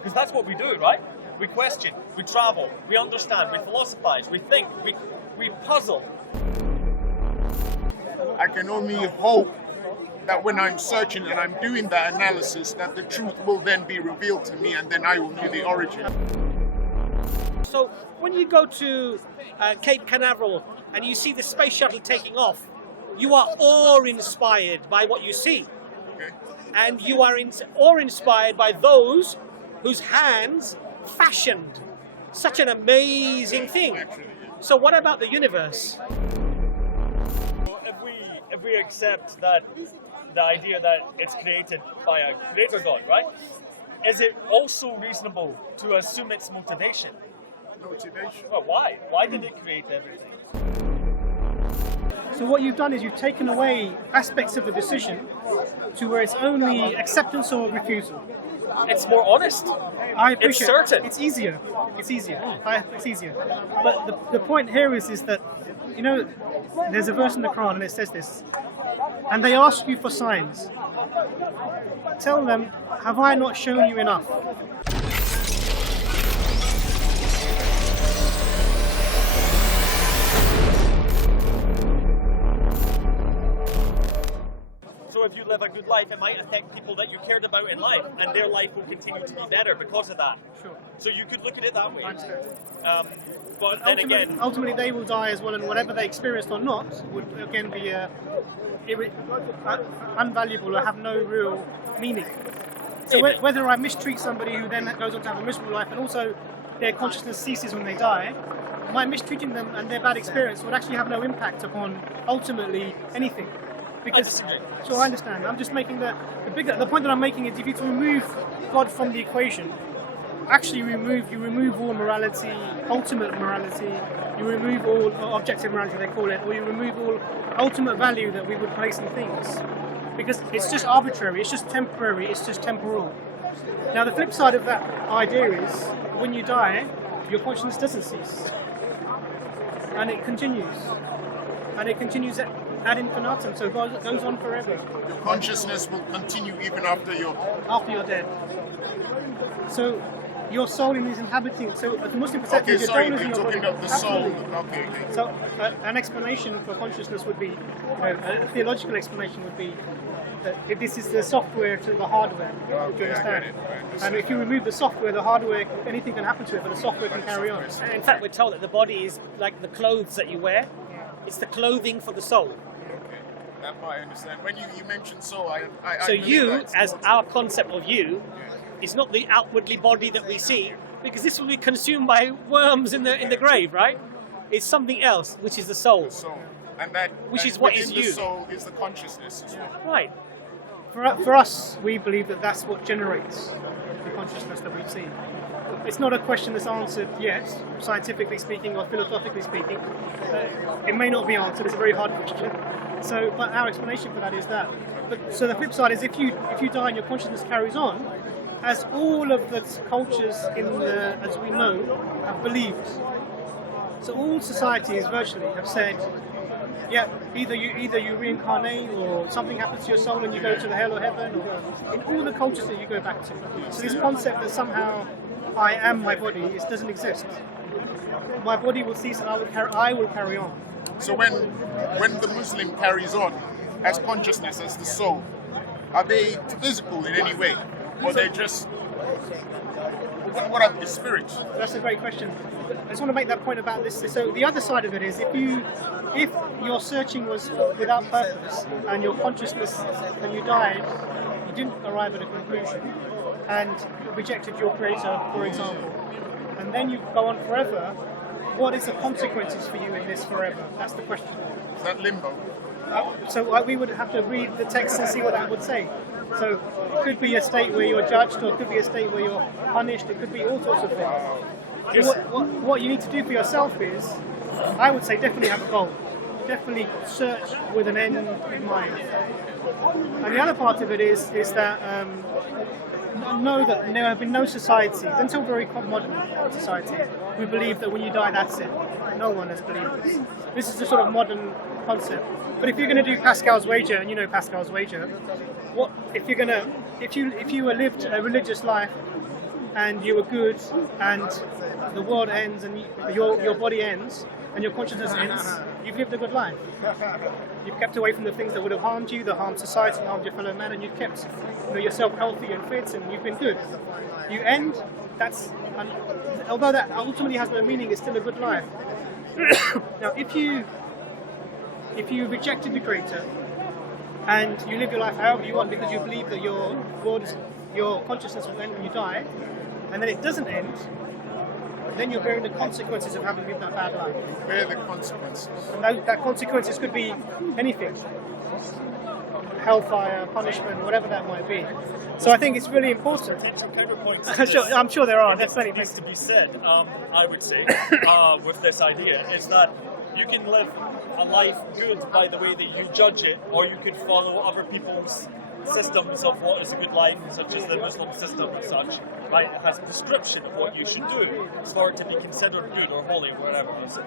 Because that's what we do, right? We question, we travel, we understand, we philosophize, we think, we puzzle. I can only hope that when I'm searching and I'm doing that analysis, that the truth will then be revealed to me, and then I will know the origin. So when you go to Cape Canaveral and you see the space shuttle taking off, you are awe-inspired by what you see. Okay. And you are awe-inspired by those whose hands fashioned such an amazing thing. Actually, yeah. So what about the universe? If we accept that the idea that it's created by a creator God, right? Is it also reasonable to assume its motivation? Motivation. Well, why? Why did it create everything? So what you've done is you've taken away aspects of the decision to where it's only acceptance or refusal. It's more honest. I appreciate It's certain. It's easier. It's easier. It's easier. But the point here is that, you know, there's a verse in the Quran and it says this, and they ask you for signs. Tell them, have I not shown you enough? So if you live a good life, it might affect people that you cared about in life, and their life will continue to be better because of that. Sure. So you could look at it that way. I understand. But then again, Ultimately, they will die as well, and whatever they experienced or not would again be unvaluable or have no real meaning. So whether I mistreat somebody who then goes on to have a miserable life, and also their consciousness ceases when they die, my mistreating them and their bad experience would actually have no impact upon ultimately anything. Because, so I understand. I'm just making the point that I'm making is if you remove God from the equation, actually you remove all morality, ultimate morality, you remove all objective morality they call it, or you remove all ultimate value that we would place in things. Because it's just arbitrary, it's just temporary, it's just temporal. Now the flip side of that idea is when you die, your consciousness doesn't cease. And it continues. And it continues ad infinitum, so it goes on forever. Your consciousness will continue even after you're dead. So your soul is inhabiting. So the Muslim perspective, okay, your sorry, soul is in you're your talking body. of the soul. Absolutely. Okay. So an explanation for consciousness would be, a theological explanation would be that if this is the software to the hardware. Do you understand? And if you remove the software, the hardware, anything can happen to it, but the software can carry on. And in fact, we're told that the body is like the clothes that you wear. It's the clothing for the soul. That I understand. When you mentioned soul, I So believe you, that's as what- our concept of you, is not the outwardly body that we see, because this will be consumed by worms in the grave, right? It's something else, which is the soul. soul, and that Which that is what within is the you. soul is the consciousness as well. Right. For us, we believe that that's what generates the consciousness that we see. It's not a question that's answered yet, scientifically speaking or philosophically speaking. It may not be answered. It's a very hard question. So, but our explanation for that is that. But so the flip side is if you die and your consciousness carries on, as all of the cultures as we know have believed. So all societies virtually have said, yeah, either you reincarnate or something happens to your soul and you go to the hell or heaven, or in all the cultures that you go back to. So this concept that somehow I am my body, it doesn't exist. My body will cease and I will carry on. So when the Muslim carries on as consciousness, as the soul, are they physical in any way, or they're just what are the spirits? That's a great question. I just want to make that point about this. So the other side of it is if your searching was without purpose and your consciousness, when you died, you didn't arrive at a conclusion and rejected your creator, for example, and then you go on forever, what is the consequences for you in this forever? That's the question. Is that limbo? So we would have to read the text and see what that would say. So it could be a state where you're judged, or it could be a state where you're punished, it could be all sorts of things. So what you need to do for yourself is, I would say definitely have a goal. Definitely search with an end in mind. And the other part of it is that know that there have been no societies, until very modern society, who believe that when you die, that's it. No one has believed this. This is a sort of modern concept. But if you're going to do Pascal's wager, and you know Pascal's wager, if you lived a religious life, and you were good, and the world ends, and your body ends, and your consciousness ends, you've lived a good life. You've kept away from the things that would have harmed you, that harmed society, harmed your fellow man, and you've kept yourself healthy and fit, and you've been good. You end, although that ultimately has no meaning, it's still a good life. Now, if you rejected the Creator, and you live your life however you want because you believe that your consciousness will end when you die, and then it doesn't end, then you're bearing the consequences of having lived that bad life. Bear the consequences. And that consequences could be anything. Hellfire, punishment, whatever that might be. So I think it's really important. Potential counterpoints. I'm sure there are. That Definitely needs to be said. I would say with this idea is that you can live a life good by the way that you judge it, or you could follow other people's systems of what is a good life, such as the Muslim system and such. Right, it has a prescription of what you should do for it to be considered good or holy, or whatever it is.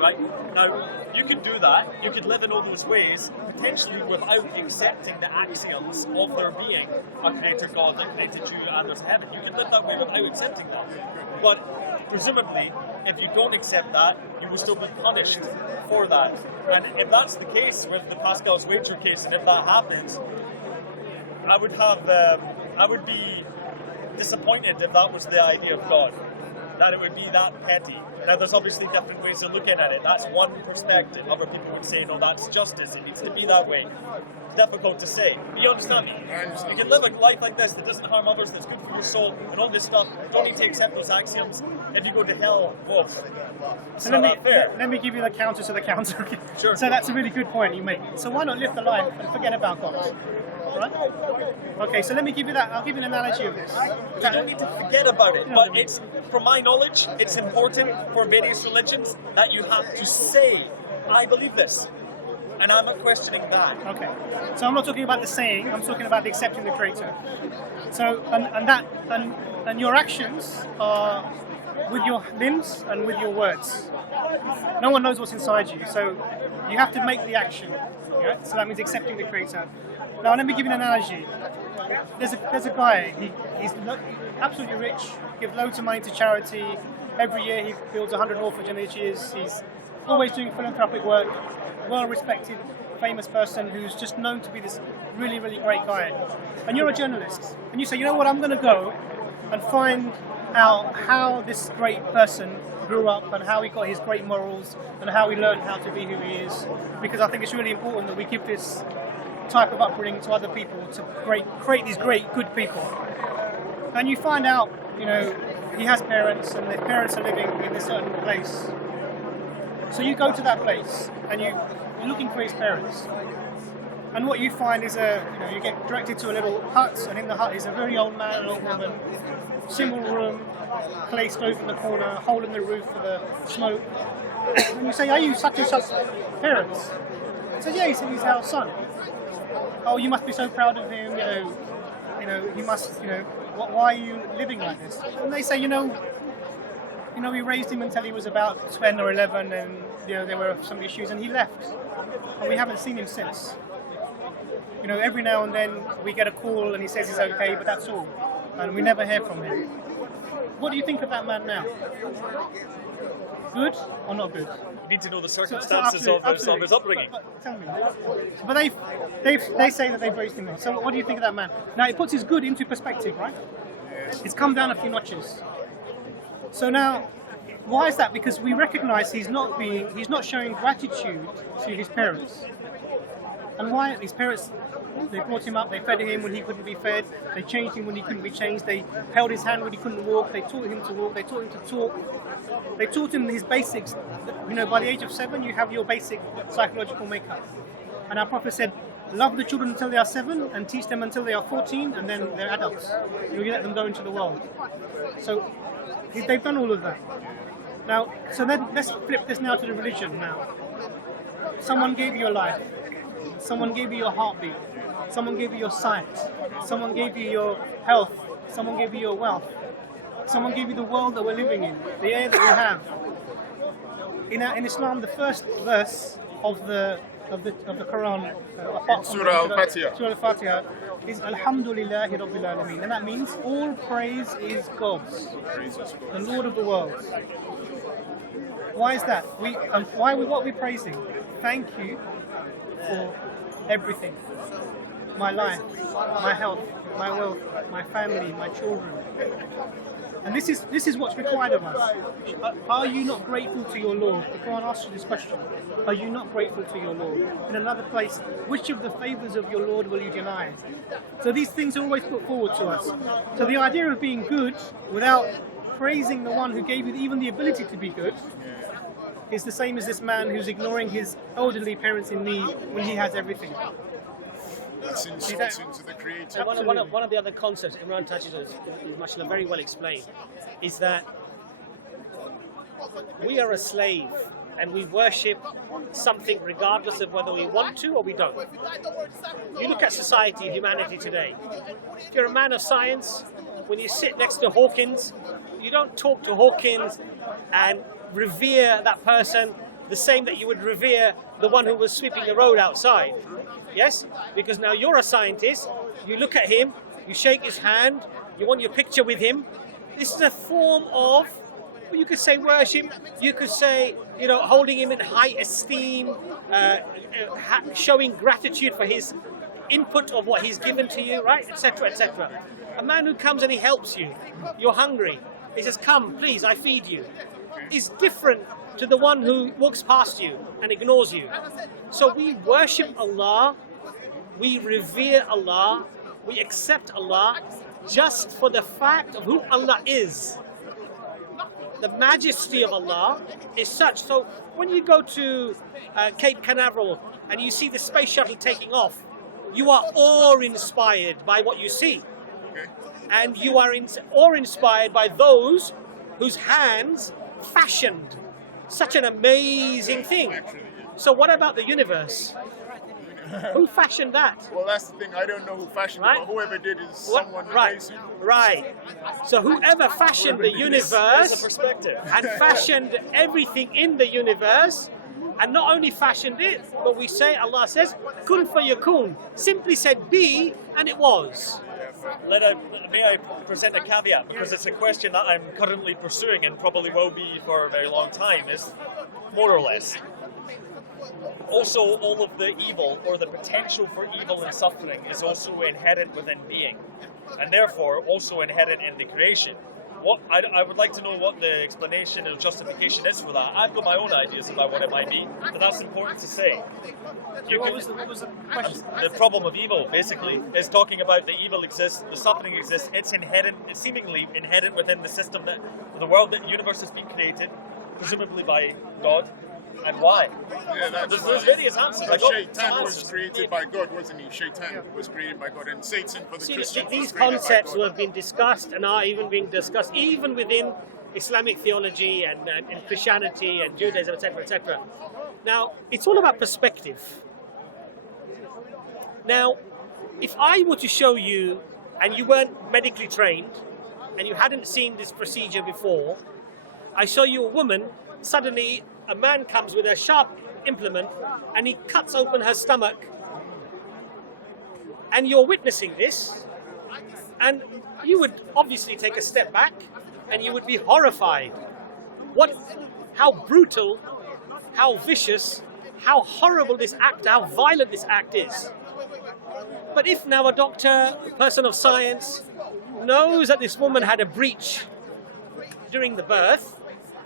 Right? Now, you could do that, you could live in all those ways, potentially without accepting the axioms of there being a creator God that created you and there's heaven. You could live that way without accepting that. But presumably, if you don't accept that, you will still be punished for that. And if that's the case with the Pascal's wager case, and if that happens, I would be disappointed if that was the idea of God, that it would be that petty. Now, there's obviously different ways of looking at it. That's one perspective. Other people would say, no, that's justice. It needs to be that way. It's difficult to say. But you understand me? You can live a life like this that doesn't harm others, that's good for your soul, and all this stuff. You don't need to accept those axioms. If you go to hell, well, it's not that fair. Let me give you the counter to the counter. Sure. So that's a really good point you make. So why not live the life and forget about God? Right? Okay, so let me give you that. I'll give you an analogy of this. You don't need to forget about it, but it's, from my knowledge, it's important for various religions that you have to say, I believe this. And I'm not questioning that. Okay. So I'm not talking about the saying, I'm talking about the accepting the Creator. So, and your actions are with your limbs and with your words. No one knows what's inside you, so you have to make the action. Yeah? So that means accepting the Creator. Now, let me give you an analogy. There's a guy, he's absolutely rich, gives loads of money to charity. Every year he builds 100 orphanages. He's always doing philanthropic work, well-respected, famous person who's just known to be this really, really great guy. And you're a journalist, and you say, you know what, I'm going to go and find out how this great person grew up and how he got his great morals and how he learned how to be who he is, because I think it's really important that we give this type of upbringing to other people to create these great, good people. And you find out, he has parents and their parents are living in a certain place. So you go to that place and you're looking for his parents. And what you find is you get directed to a little hut, and in the hut is a very old man and old woman, single room, clay stove in the corner, hole in the roof for the smoke. And you say, are you such and such parents? He says, yeah, he said, he's our son. Oh, you must be so proud of him, he must, why are you living like this? And they say, we raised him until he was about 10 or 11, and, there were some issues, and he left. And we haven't seen him since. Every now and then we get a call and he says he's okay, but that's all. And we never hear from him. What do you think of that man now? Good or not good? You need to know the circumstances of his upbringing. But tell me. But they say that they've raised him up. So what do you think of that man? Now it puts his good into perspective, right? It's come down a few notches. So now, why is that? Because we recognise he's not showing gratitude to his parents. And why? His parents, they brought him up, they fed him when he couldn't be fed, they changed him when he couldn't be changed, they held his hand when he couldn't walk, they taught him to walk, they taught him to talk, they taught him his basics. By the age of 7, you have your basic psychological makeup. And our Prophet said, love the children until they are 7 and teach them until they are 14, and then they're adults. You let them go into the world. So they've done all of that. Now, so then let's flip this now to the religion now. Someone gave you a life. Someone gave you your heartbeat. Someone gave you your sight. Someone gave you your health. Someone gave you your wealth. Someone gave you the world that we're living in, the air that we have. In Islam, the first verse of the of the Quran, apart from Surah Al-Fatiha. Surah Al-Fatiha, is Alhamdulillahi Rabbil Alameen, and that means all praise is God's, the Lord of the worlds. Why is that? What are we praising? Thank you for everything. My life, my health, my wealth, my family, my children. And this is what's required of us. Are you not grateful to your Lord? The Quran asks you this question. Are you not grateful to your Lord? In another place, which of the favours of your Lord will you deny? So these things are always put forward to us. So the idea of being good without praising the one who gave you even the ability to be good is the same as this man who's ignoring his elderly parents in need when he has everything. That's insults into the Creator. One of the other concepts Imran touches on, is mashallah, very well explained, is that we are a slave and we worship something regardless of whether we want to or we don't. You look at society, humanity today. If you're a man of science, when you sit next to Hawkins, you don't talk to Hawkins and revere that person the same that you would revere the one who was sweeping the road outside. Yes? Because now you're a scientist, you look at him, you shake his hand, you want your picture with him. This is a form of, well, you could say worship, you could say, holding him in high esteem, showing gratitude for his input of what he's given to you, right, etc., etc. A man who comes and he helps you, you're hungry, he says, come, please, I feed you, is different to the one who walks past you and ignores you. So we worship Allah, we revere Allah, we accept Allah just for the fact of who Allah is. The majesty of Allah is such. So when you go to Cape Canaveral and you see the space shuttle taking off, you are awe-inspired by what you see. And you are awe-inspired by those whose hands fashioned such an amazing thing. So what about the universe? Who fashioned that? Well, that's the thing. I don't know who fashioned it, but whoever did is someone amazing. Right. So whoever fashioned the universe and fashioned everything in the universe, and not only fashioned it, but we say, Allah says, kun fayakun, simply said be, and it was. May I present a caveat, because it's a question that I'm currently pursuing and probably will be for a very long time, is more or less. Also, all of the evil or the potential for evil and suffering is also inherent within being, and therefore also inherent in the creation. I would like to know what the explanation or justification is for that. I've got my own ideas about what it might be, but that's important to say. What was the question? The problem of evil, basically, is talking about the evil exists, the suffering exists. It's inherent. It's seemingly inherent within the system that the world, that the universe has been created, presumably by God. And why? Yeah, there's various answers. Shaitan was created by God, wasn't he? Shaitan was created by God, and Satan for the Christians. These concepts have been discussed and are even being discussed, even within Islamic theology and Christianity and Judaism, etc., etc. Now, it's all about perspective. Now, if I were to show you, and you weren't medically trained, and you hadn't seen this procedure before, I show you a woman, suddenly a man comes with a sharp implement and he cuts open her stomach, and you're witnessing this, and you would obviously take a step back and you would be horrified. How brutal, how vicious, how horrible this act, how violent this act is. But if now a doctor, a person of science, knows that this woman had a breach during the birth,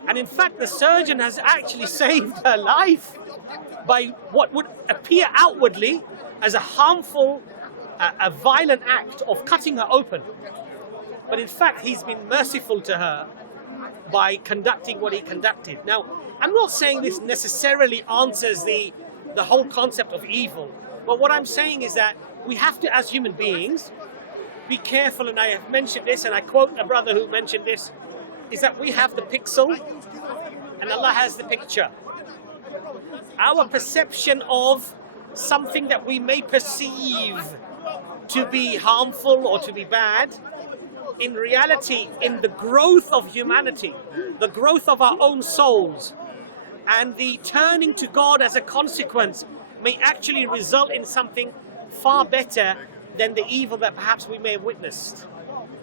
and in fact the surgeon has actually saved her life by what would appear outwardly as a harmful, a violent act of cutting her open, but in fact he's been merciful to her by conducting what he conducted. Now, I'm not saying this necessarily answers the whole concept of evil, but what I'm saying is that we have to, as human beings, be careful, and I have mentioned this, and I quote a brother who mentioned this, is that we have the pixel and Allah has the picture. Our perception of something that we may perceive to be harmful or to be bad, in reality, in the growth of humanity, the growth of our own souls, and the turning to God as a consequence, may actually result in something far better than the evil that perhaps we may have witnessed.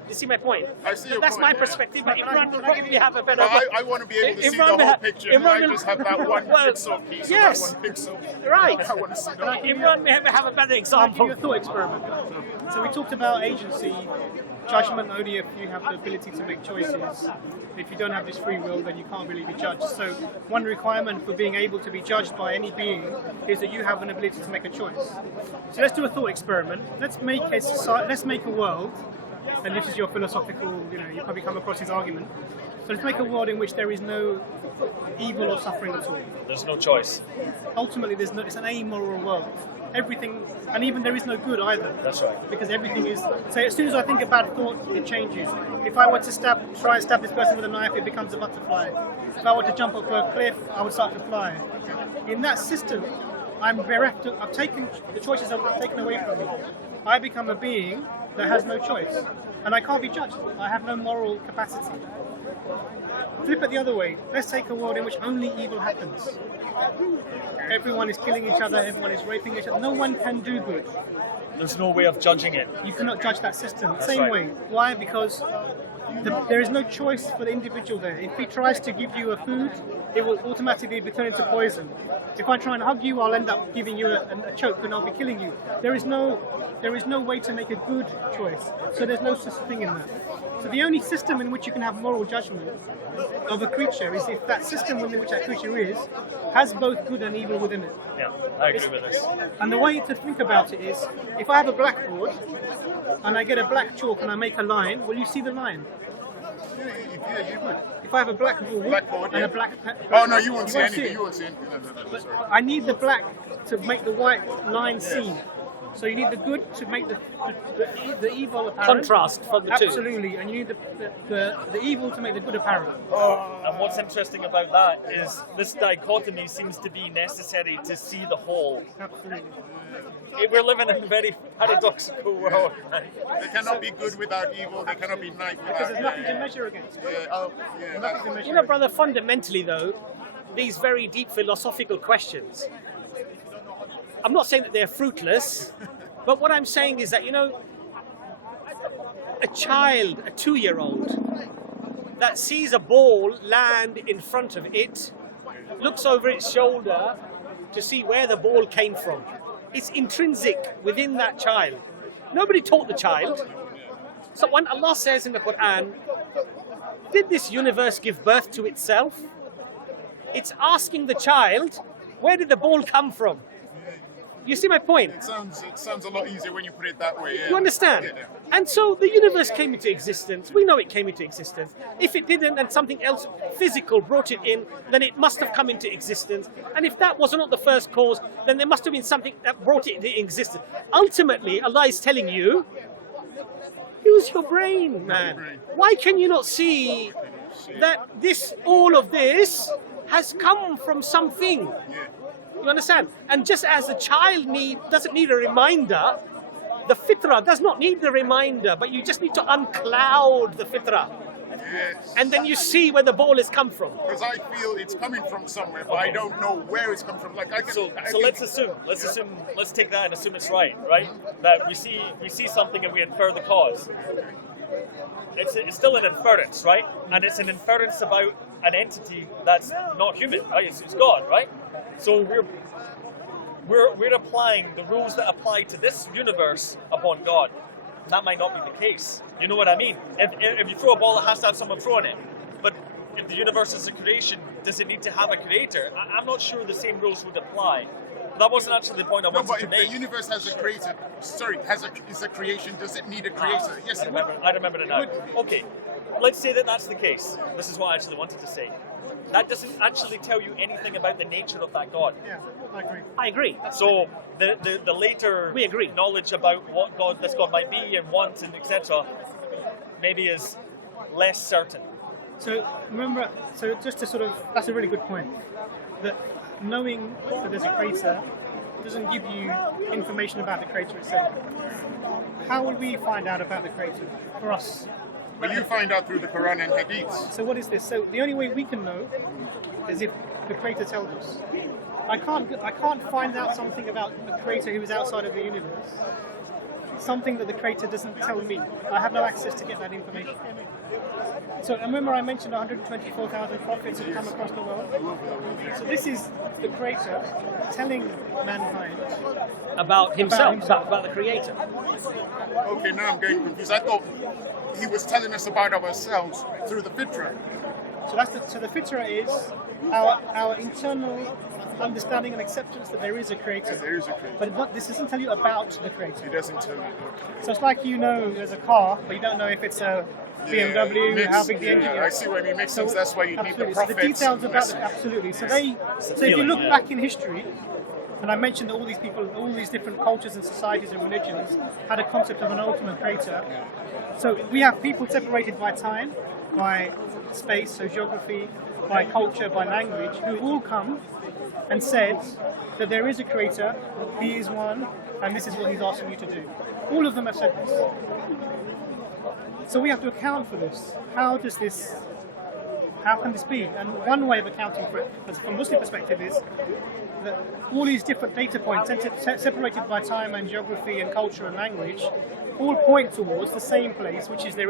You see my point? I see your That's point, my yeah. perspective, but Imran will probably have a better... I want to be able to see the whole picture, and I just have that one pixel piece yes, of that one pixel. right. I want to see the whole Imran may have a better I'll give example. you a thought experiment. So we talked about agency, judgment only if you have the ability to make choices. If you don't have this free will, then you can't really be judged. So one requirement for being able to be judged by any being is that you have an ability to make a choice. So let's do a thought experiment. Let's make a world, and this is your philosophical, you probably come across this argument. So let's make a world in which there is no evil or suffering at all. There's no choice. Ultimately, it's an amoral world. Everything, and even there is no good either. That's right. Because everything is. So as soon as I think a bad thought, it changes. If I were to try and stab this person with a knife, it becomes a butterfly. If I were to jump off a cliff, I would start to fly. In that system, I'm bereft. I've taken the choices are taken away from me. I become a being that has no choice, and I can't be judged. I have no moral capacity. Flip it the other way. Let's take a world in which only evil happens. Everyone is killing each other, everyone is raping each other. No one can do good. There's no way of judging it. You cannot judge that system. That's Same right. way. Why? Because there is no choice for the individual there. If he tries to give you a food, it will automatically be turned into poison. If I try and hug you, I'll end up giving you a choke and I'll be killing you. There is no way to make a good choice. So there's no such thing in that. So the only system in which you can have moral judgment of a creature is if that system within which that creature is has both good and evil within it. Yeah, I agree with this. And the way to think about it is, if I have a blackboard and I get a black chalk and I make a line, will you see the line? Yeah, you would. If I have a blackboard and yeah. a black... Oh no, you won't see it. anything. You won't see anything. No, But sorry. I need the black to make the white line seen. So you need the good to make the evil apparent. Contrast from the two. Absolutely, and you need the evil to make the good apparent. And what's interesting about that is this dichotomy seems to be necessary to see the whole. Absolutely. We're living in a very paradoxical world. They cannot be good without evil. They cannot be nice Because without there's nothing to measure against. yeah, Nothing to measure You know, brother, fundamentally though, these very deep philosophical questions, I'm not saying that they're fruitless, but what I'm saying is that, a child, a 2-year-old, that sees a ball land in front of it, looks over its shoulder to see where the ball came from. It's intrinsic within that child. Nobody taught the child. So when Allah says in the Quran, did this universe give birth to itself? It's asking the child, where did the ball come from? You see my point? It sounds a lot easier when you put it that way. Yeah. You understand? Yeah. And so the universe came into existence. We know it came into existence. If it didn't and something else physical brought it in, then it must have come into existence. And if that was not the first cause, then there must have been something that brought it into existence. Ultimately, Allah is telling you, use your brain, man. Why can you not see that all of this has come from something? You understand? And just as a child doesn't need a reminder, the Fitrah does not need the reminder, but you just need to uncloud the Fitrah. Yes. And then you see where the ball has come from. Because I feel it's coming from somewhere, but I don't know where it's come from. Like So let's take that and assume it's right? That we see something and we infer the cause. It's still an inference, right? And it's an inference about an entity that's not human, right? It's God, right? So we're applying the rules that apply to this universe upon God. That might not be the case. You know what I mean? If you throw a ball, it has to have someone throwing it. But if the universe is a creation, does it need to have a creator? I'm not sure the same rules would apply. That wasn't actually the point I wanted but to if make. the universe has a creator, is a creation, does it need a creator? Yes, it would. I remember it now. Okay, let's say that that's the case. This is what I actually wanted to say. That doesn't actually tell you anything about the nature of that God. Yeah, I agree. I agree. So the later We agree. knowledge about what this God might be and want and etc. maybe is less certain. So remember, just to that's a really good point. That knowing that there's a creator doesn't give you information about the creator itself. How will we find out about the creator for us? But you find out through the Quran and Hadith. So what is this? So the only way we can know is if the creator tells us. I can't find out something about the creator who is outside of the universe. Something that the creator doesn't tell me. I have no access to get that information. So remember I mentioned 124,000 prophets have come across the world? So this is the creator telling mankind About himself, about the creator. Okay, now I'm getting confused. I thought he was telling us about ourselves through the Fitrah. So the Fitrah is our internal understanding and acceptance that there is a creator. There is a creator. But this doesn't tell you about the creator. He doesn't tell you. So it's like you know there's a car, but you don't know if it's a BMW, how big the engine is. I see what you mean. Makes sense. That's why you need the Absolutely. So the prophets. details about it, absolutely. So if you look back in history, and I mentioned that all these people, all these different cultures and societies and religions had a concept of an ultimate creator. So we have people separated by time, by space, so geography, by culture, by language, who all come and said that there is a creator, he is one, and this is what he's asking you to do. All of them have said this. So we have to account for this. How can this be? And one way of accounting for it, from a Muslim perspective, is that all these different data points, separated by time and geography and culture and language, all point towards the same place, which is there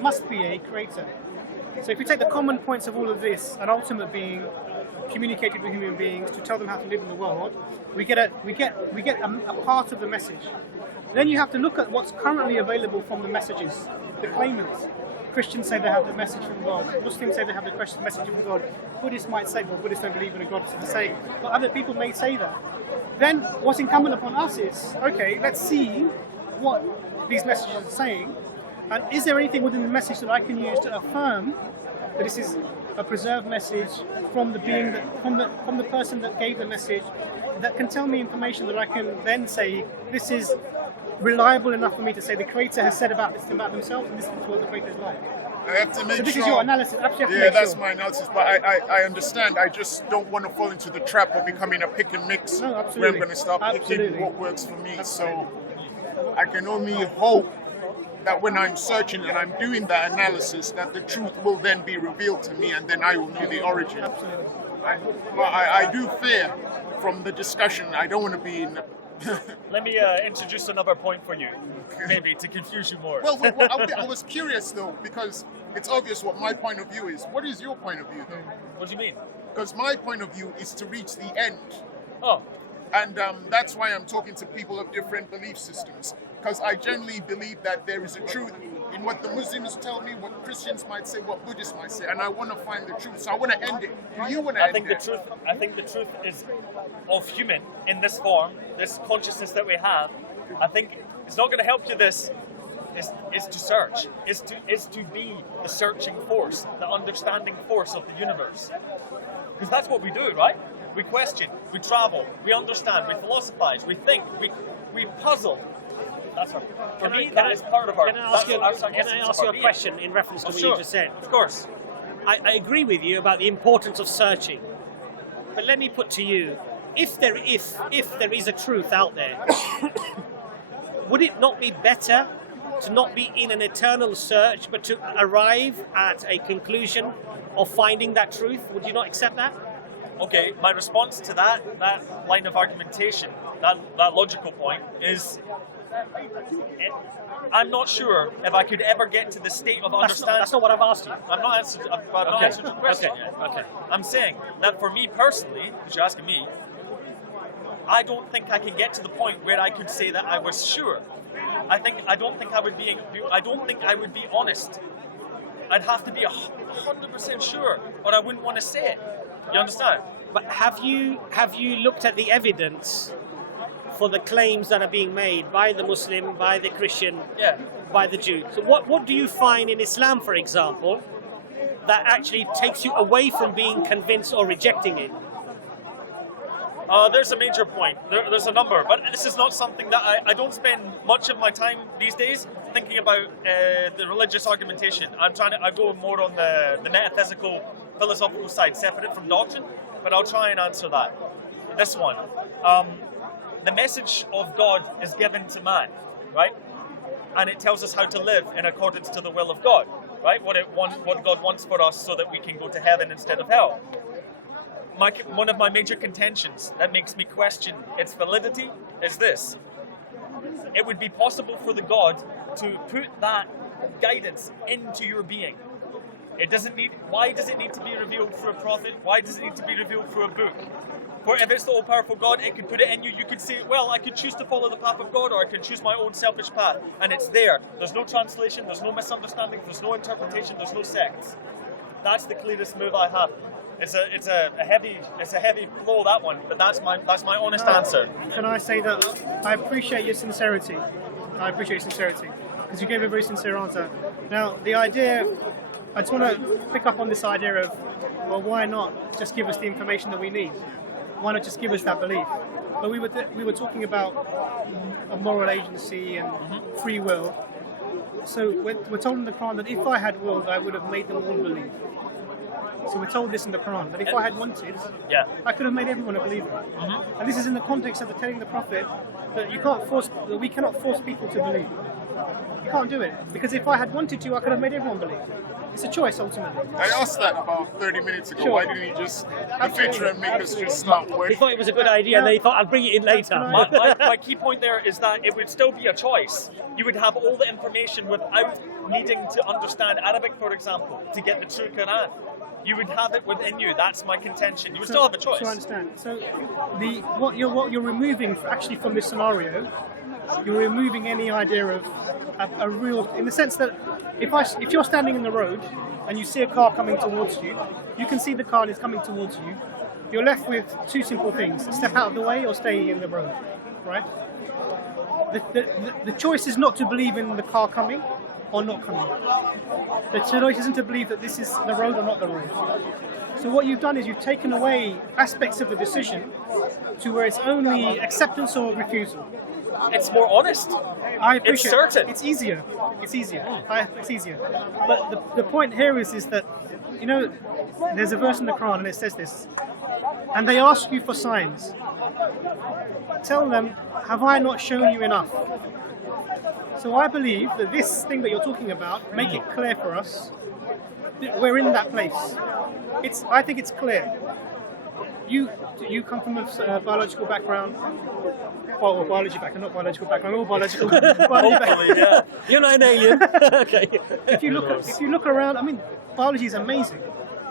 must be a creator. So if we take the common points of all of this, an ultimate being communicated with human beings to tell them how to live in the world, we get a part of the message. Then you have to look at what's currently available from the messages, the claimants. Christians say they have the message from God. Muslims say they have the message from God. Buddhists might say, well, Buddhists don't believe in a God, so they say. But other people may say that. Then what's incumbent upon us is, okay, let's see what these messages are saying, and is there anything within the message that I can use to affirm that this is a preserved message from the being from the person that gave the message, that can tell me information that I can then say this is reliable enough for me to say the creator has said about this about themselves, and this is what the creator is like. I have to make So this sure. is your analysis. Yeah, that's my analysis. But I understand. I just don't want to fall into the trap of becoming a pick and mix. No, where absolutely. I'm going to start picking Absolutely. what works for me. Absolutely. So I can only hope that when I'm searching and I'm doing that analysis, that the truth will then be revealed to me, and then I will know the origin. Absolutely. I do fear from the discussion. I don't want to be in. Let me introduce another point for you, maybe to confuse you more. Well, I was curious though, because it's obvious what my point of view is. What is your point of view though? What do you mean? Because my point of view is to reach the end. Oh, And that's why I'm talking to people of different belief systems. Because I generally believe that there is a truth in what the Muslims tell me, what Christians might say, what Buddhists might say, and I want to find the truth. So I want to end it. Do you want to I end think it? I think the truth is of human in this form, this consciousness that we have. I think it's not going to help you. This is to search, is to be the searching force, the understanding force of the universe. Because that's what we do, right? We question, we travel, we understand, we philosophize, we think, we puzzle. That's right. For me, that is part of our. Can I ask you a question in reference to what you just said? Of course. I agree with you about the importance of searching, but let me put to you, if there is a truth out there, would it not be better to not be in an eternal search, but to arrive at a conclusion of finding that truth? Would you not accept that? Okay, my response to that line of argumentation, that logical point is, I'm not sure if I could ever get to the state of understanding. That's not what I've asked you. I'm not answering your question yet. Okay. I'm saying that for me personally, because you're asking me, I don't think I can get to the point where I could say that I was sure. I don't think I would be honest. I'd have to be 100% sure, or I wouldn't want to say it. You understand? But have you looked at the evidence for the claims that are being made by the Muslim, by the Christian, Yeah. by the Jew? So what do you find in Islam, for example, that actually takes you away from being convinced or rejecting it? There's a major point. There's a number, but this is not something that I don't spend much of my time these days thinking about the religious argumentation. I go more on the metaphysical, philosophical side, separate from doctrine, but I'll try and answer that. This one. The message of God is given to man, right? And it tells us how to live in accordance to the will of God, right? What God wants for us so that we can go to heaven instead of hell. one of my major contentions that makes me question its validity is this. It would be possible for the God to put that guidance into your being. Why does it need to be revealed through a prophet? Why does it need to be revealed through a book? For if it's the all-powerful God, it could put it in you. You could say, well, I could choose to follow the path of God, or I can choose my own selfish path. And it's there. There's no translation, there's no misunderstanding, there's no interpretation, there's no sects. That's the clearest move I have. It's a heavy blow, that one, but that's my honest answer. Can I say that I appreciate your sincerity? Because you gave a very sincere answer. Now, the idea, I just want to pick up on this idea of, well, why not just give us the information that we need? Why not just give us that belief? But we were talking about a moral agency and free will. So we're told in the Quran that if I had willed, I would have made them all believe. So we're told this in the Quran, that if I had wanted, I could have made everyone a believer. And this is in the context of telling the Prophet that we cannot force people to believe. You can't do it. Because if I had wanted to, I could have made everyone believe. It's a choice, ultimately. I asked that about 30 minutes ago. Sure. Why didn't he just the Fitrah and make us just start working? He thought it was a good idea, and then he thought, I'll bring it in later. My key point there is that it would still be a choice. You would have all the information without needing to understand Arabic, for example, to get the true Quran. You would have it within you. That's my contention. You would still have a choice. So I understand. So what you're removing actually from this scenario, you're removing any idea of a real, in the sense that if you're standing in the road and you see a car coming towards you, you can see the car is coming towards you. You're left with two simple things: step out of the way or stay in the road, right? The choice is not to believe in the car coming or not coming. The choice isn't to believe that this is the road or not the road. So what you've done is you've taken away aspects of the decision to where it's only acceptance or refusal. It's more honest. I appreciate it's certain. It's easier. It's easier. But the point here is that, you know, there's a verse in the Quran and it says this, and they ask you for signs. Tell them, have I not shown you enough? So I believe that this thing that you're talking about, make it clear for us. We're in that place. I think it's clear. You come from a biological background. Well, biology background, not biological background, all biological. Hopefully, yeah. You're not an alien. Okay. If you look around, I mean, biology is amazing,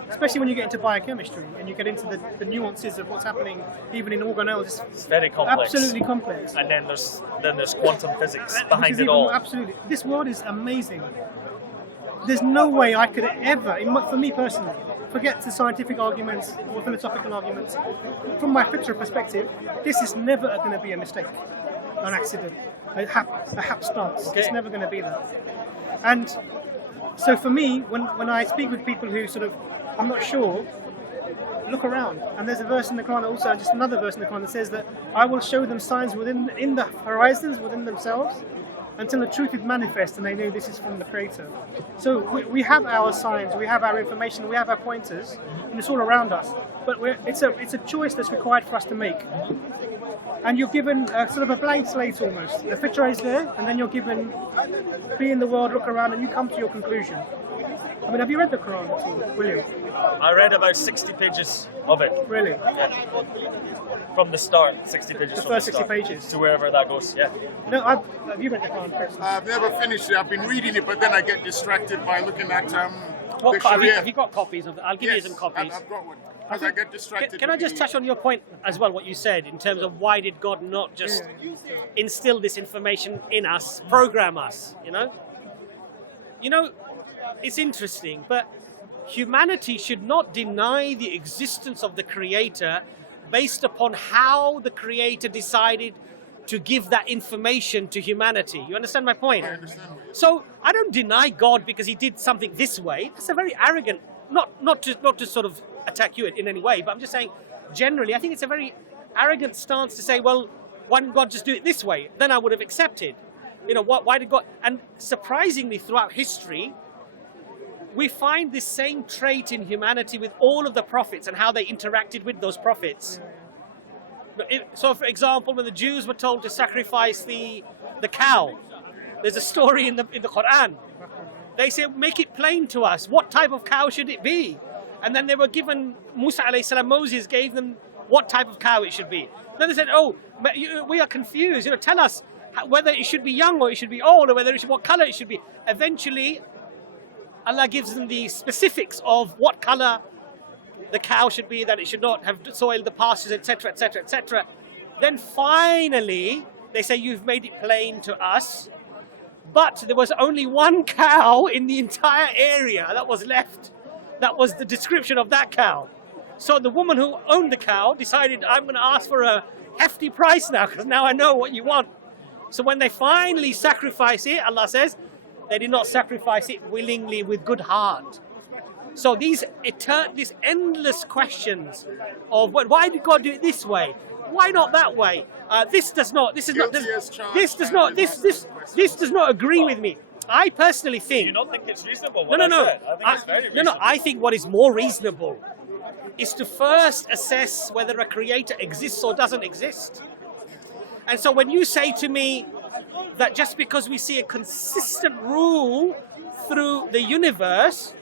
especially when you get into biochemistry and you get into the nuances of what's happening even in organelles. It's very complex. Absolutely complex. And then there's quantum physics behind it all. Absolutely, this world is amazing. There's no way I could ever, for me personally, forget the scientific arguments or philosophical arguments. From my Fitrah perspective, this is never going to be a mistake, an accident, a hapstance. Okay. It's never going to be that. And so for me, when I speak with people who sort of, I'm not sure, look around. And there's a verse in the Quran, also just another verse in the Quran that says that I will show them signs in the horizons within themselves, until the truth is manifest and they know this is from the Creator. So we have our signs, we have our information, we have our pointers, and it's all around us. But it's a choice that's required for us to make. And you're given sort of a blank slate almost. The Fitrah is there, and then you're given, be in the world, look around, and you come to your conclusion. I mean, have you read the Quran at all, William? I read about 60 pages of it. Really? Yeah. From the start, 60 pages. The from first the 60 start pages. To wherever that goes, yeah. No, have you read the Quran, Chris? I've never finished it. I've been reading it, but then I get distracted by looking at the Have Sharia. you got copies of it? I'll give you some copies. I've got one. Because I get distracted. Can I with just the- touch on your point as well, what you said, in terms of why did God not just instill this information in us, program us, you know? You know, it's interesting, but humanity should not deny the existence of the Creator based upon how the Creator decided to give that information to humanity. You understand my point? I understand. So I don't deny God because he did something this way. That's a very arrogant, not to sort of attack you in any way, but I'm just saying generally I think it's a very arrogant stance to say, well, why didn't God just do it this way? Then I would have accepted. You know, why did God? And surprisingly throughout history, we find this same trait in humanity with all of the prophets and how they interacted with those prophets. So, for example, when the Jews were told to sacrifice the cow, there's a story in the Quran. They say, make it plain to us. What type of cow should it be? And then they were given, Musa alayhi salam, Moses gave them what type of cow it should be. Then they said, oh, we are confused, tell us whether it should be young or it should be old, or whether it should, what color it should be. Eventually, Allah gives them the specifics of what color the cow should be, that it should not have soiled the pastures, etc., etc., etc. Then finally, they say, you've made it plain to us, but there was only one cow in the entire area that was left. That was the description of that cow. So the woman who owned the cow decided, I'm going to ask for a hefty price now, because now I know what you want. So when they finally sacrifice it, Allah says, they did not sacrifice it willingly with good heart. So these endless questions of why did God do it this way? Why not that way? This does not agree with me. I personally think. You don't think it's reasonable? I think what is more reasonable is to first assess whether a creator exists or doesn't exist. And so when you say to me that just because we see a consistent rule through the universe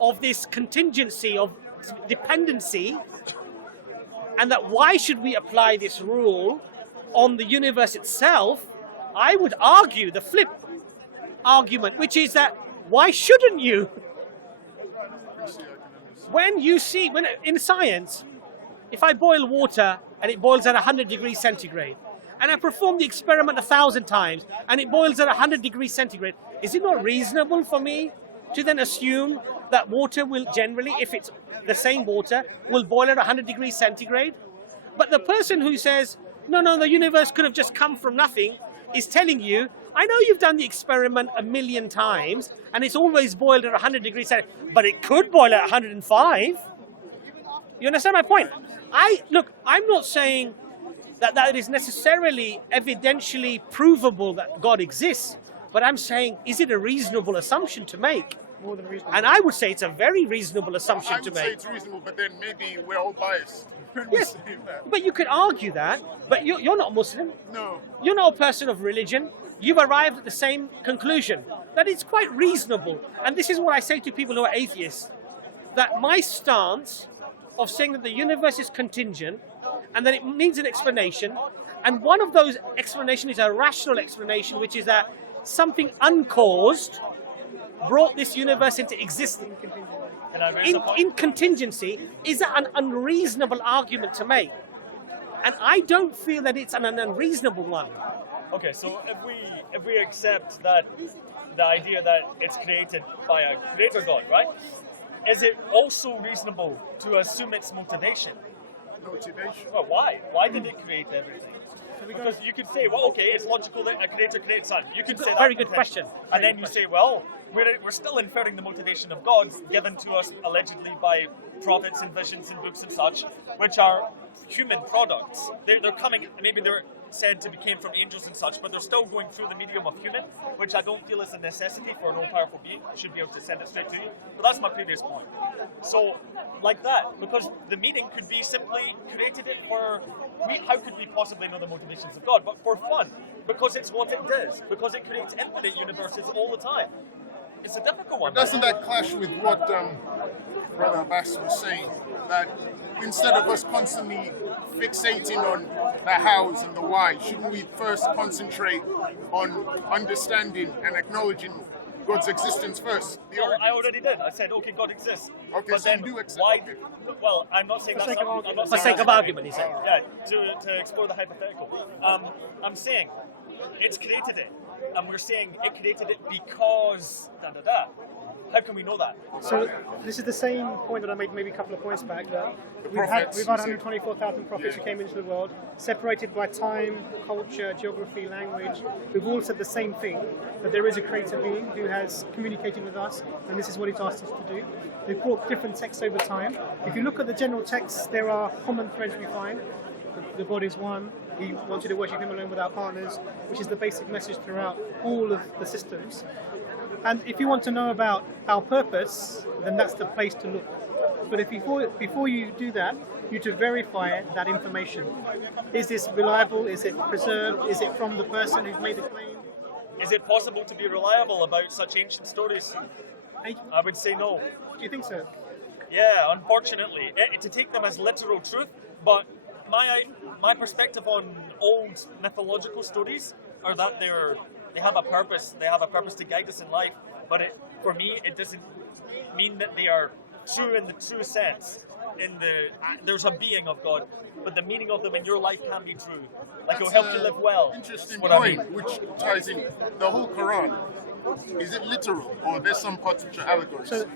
of this contingency, of dependency, and that why should we apply this rule on the universe itself, I would argue the flip argument, which is that why shouldn't you? When in science, if I boil water and it boils at 100 degrees centigrade, and I perform the experiment 1,000 times and it boils at 100 degrees centigrade, is it not reasonable for me to then assume that water will generally, if it's the same water, will boil at 100 degrees centigrade? But the person who says, no, the universe could have just come from nothing, is telling you, I know you've done the experiment 1,000,000 times and it's always boiled at 100 degrees centigrade, but it could boil at 105. You understand my point? I'm not saying that is necessarily evidentially provable that God exists, but I'm saying, is it a reasonable assumption to make? More than reasonable. And I would say it's a very reasonable assumption to I would say make. it's reasonable, but then maybe we're all biased. Yes, but you could argue that, but you're not Muslim. No. You're not a person of religion. You've arrived at the same conclusion, that it's quite reasonable. And this is what I say to people who are atheists, that my stance of saying that the universe is contingent and that it needs an explanation, and one of those explanations is a rational explanation, which is that something uncaused brought this universe into existence. Can I raise a point? In contingency, is that an unreasonable argument to make? And I don't feel that it's an unreasonable one. Okay, so if we accept that the idea that it's created by a creator God, right? Is it also reasonable to assume its motivation? Motivation. Well, why? Why did it create everything? Because you could say, well, okay, it's logical that a creator creates sun. You could say that. Very good question. And then you say, well, we're still inferring the motivation of God given to us allegedly by prophets and visions and books and such, which are human products. They're coming, maybe they're said to be came from angels and such, but they're still going through the medium of human, which I don't feel is a necessity for an all-powerful being. You should be able to send it straight to you. But that's my previous point. So, like that, because the meaning could be simply created it for, how could we possibly know the motivations of God? But for fun, because it's what it does, because it creates infinite universes all the time. It's a difficult one. But doesn't that clash with what Brother Abbas was saying? That instead of us constantly fixating on the hows and the why, shouldn't we first concentrate on understanding and acknowledging God's existence first? Well, I already did. I said, okay, God exists. Okay, but so then you do accept. why? Okay. Well, I'm not saying For that's sake of not, argument. I'm not For saying sake that's of right. argument, he said. Yeah, to explore the hypothetical. I'm saying it's created it, and we're saying it created it because da. How can we know that? So this is the same point that I made maybe a couple of points back, that we've had 124,000 prophets who came into the world, separated by time, culture, geography, language. We've all said the same thing, that there is a creator being who has communicated with us, and this is what he's asked us to do. We've brought different texts over time. If you look at the general texts, there are common threads we find. The God is one. He wants you to worship him alone without partners, which is the basic message throughout all of the systems. And if you want to know about our purpose, then that's the place to look. But if before you do that, you need to verify that information. Is this reliable? Is it preserved? Is it from the person who's made the claim? Is it possible to be reliable about such ancient stories? I would say no. Do you think so? Yeah, unfortunately, to take them as literal truth. But my perspective on old mythological stories are that they have a purpose. They have a purpose to guide us in life. But for me, it doesn't mean that they are true in the true sense. There's a being of God, but the meaning of them in your life can be true. Like it'll help you live well. Interesting That's what point, I mean. which ties in the whole Quran. Is it literal, or there's some parts which are allegories? So,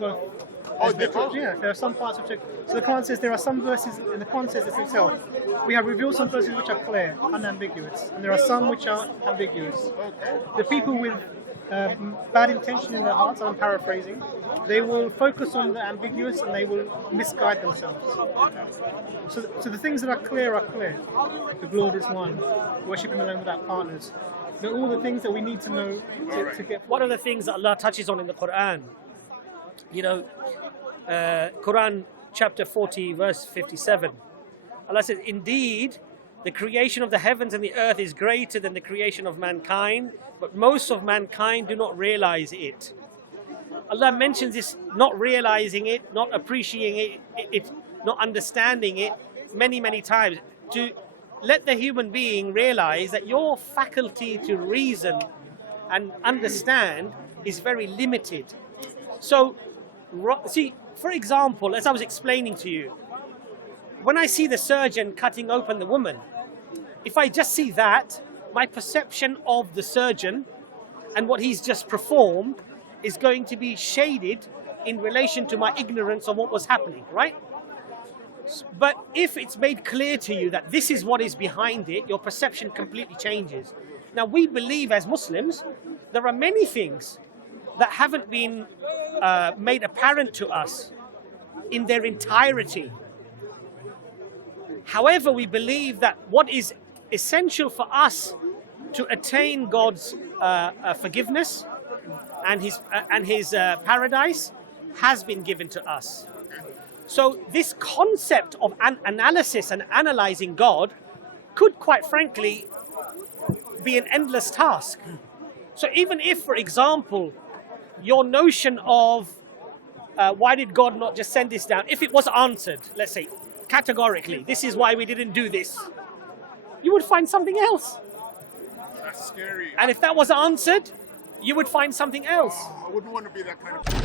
well, Oh, they're both? yeah, there are some parts which are. So the Quran says there are some verses in the Quran says this itself. We have revealed some verses which are clear, unambiguous, and there are some which are ambiguous. The people with bad intention in their hearts, I'm paraphrasing, they will focus on the ambiguous and they will misguide themselves. So the things that are clear are clear. The Lord is one, worship Him alone without partners. They're all the things that we need to know to get. One of the things that Allah touches on in the Quran, Quran chapter 40 verse 57, Allah says, indeed, the creation of the heavens and the earth is greater than the creation of mankind, but most of mankind do not realize it. Allah mentions this not realizing it, not appreciating it, not understanding it many, many times to let the human being realize that your faculty to reason and understand is very limited. So, see, for example, as I was explaining to you, when I see the surgeon cutting open the woman, if I just see that, my perception of the surgeon and what he's just performed is going to be shaded in relation to my ignorance of what was happening, right? But if it's made clear to you that this is what is behind it, your perception completely changes. Now, we believe as Muslims, there are many things that haven't been made apparent to us in their entirety. However, we believe that what is essential for us to attain God's forgiveness and His paradise has been given to us. So this concept of analysis and analyzing God could, quite frankly, be an endless task. So even if, for example, your notion of why did God not just send this down, if it was answered, let's say, categorically, this is why we didn't do this, you would find something else. That's scary. And if that was answered, you would find something else. I wouldn't want to be that kind of person.